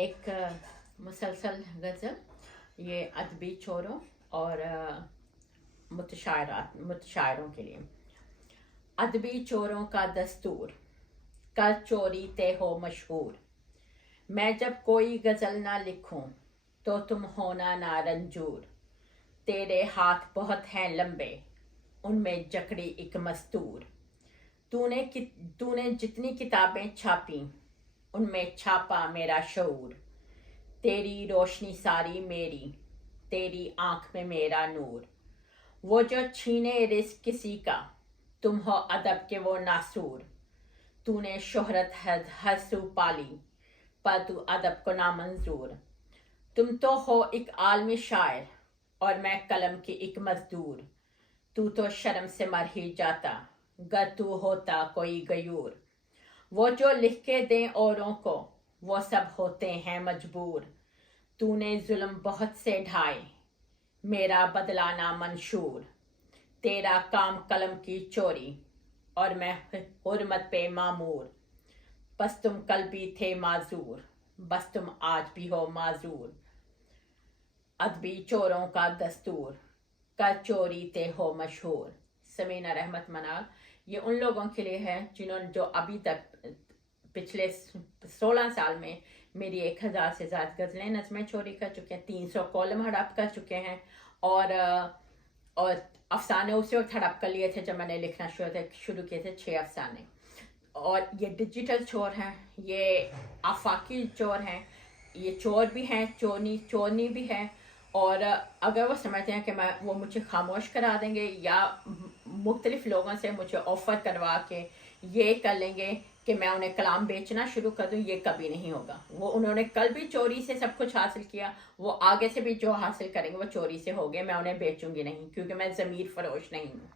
ایک مسلسل غزل، یہ ادبی چوروں اور متشاعروں کے لیے۔ ادبی چوروں کا دستور، کر چوری تے ہو مشہور۔ میں جب کوئی غزل نہ لکھوں تو تم ہونا نہ رنجور۔ تیرے ہاتھ بہت ہیں لمبے، ان میں جکڑی ایک مستور۔ تو نے جتنی کتابیں چھاپیں ان میں چھاپا میرا شعور۔ تیری روشنی ساری میری، تیری آنکھ میں میرا نور۔ وہ جو چھینے رزق کسی کا، تم ہو ادب کے وہ ناسور۔ تو نے شہرت ہر سو پالی، پر تو ادب کو نامنظور۔ تم تو ہو ایک عالمی شاعر اور میں قلم کی ایک مزدور۔ تو شرم سے مر ہی جاتا گر تو ہوتا کوئی غیور۔ وہ جو لکھ کے دیں اوروں کو، وہ سب ہوتے ہیں مجبور۔ تو نے ظلم بہت سے ڈھائے، میرا بدلہ نہ منشور۔ تیرا کام قلم کی چوری اور میں حرمت پہ معمور۔ بس تم کل بھی تھے معذور، بس تم آج بھی ہو معذور۔ ادبی چوروں کا دستور، کر چوری تے ہو مشہور۔ سمینہ رحمت منال۔ یہ ان لوگوں کے لیے ہے جو ابھی تک پچھلے 16 سال میں میری 1000 سے زیادہ غزلیں نظمیں چوری کر چکے ہیں، 300 کالم ہڑپ کر چکے ہیں، اور افسانے اسی وقت ہڑپ کر لیے تھے جب میں نے لکھنا شروع کیے تھے 6 افسانے۔ اور یہ ڈیجیٹل چور ہیں، یہ آفاقی چور ہیں، یہ چور بھی ہیں، چورنی بھی ہے۔ اور اگر وہ سمجھتے ہیں کہ وہ مجھے خاموش کرا دیں گے یا مختلف لوگوں سے مجھے آفر کروا کے یہ کر لیں گے کہ میں انہیں کلام بیچنا شروع کر دوں، یہ کبھی نہیں ہوگا۔ انہوں نے کل بھی چوری سے سب کچھ حاصل کیا، وہ آگے سے بھی جو حاصل کریں گے وہ چوری سے ہوگے۔ میں انہیں بیچوں گی نہیں، کیونکہ میں ضمیر فروش نہیں ہوں۔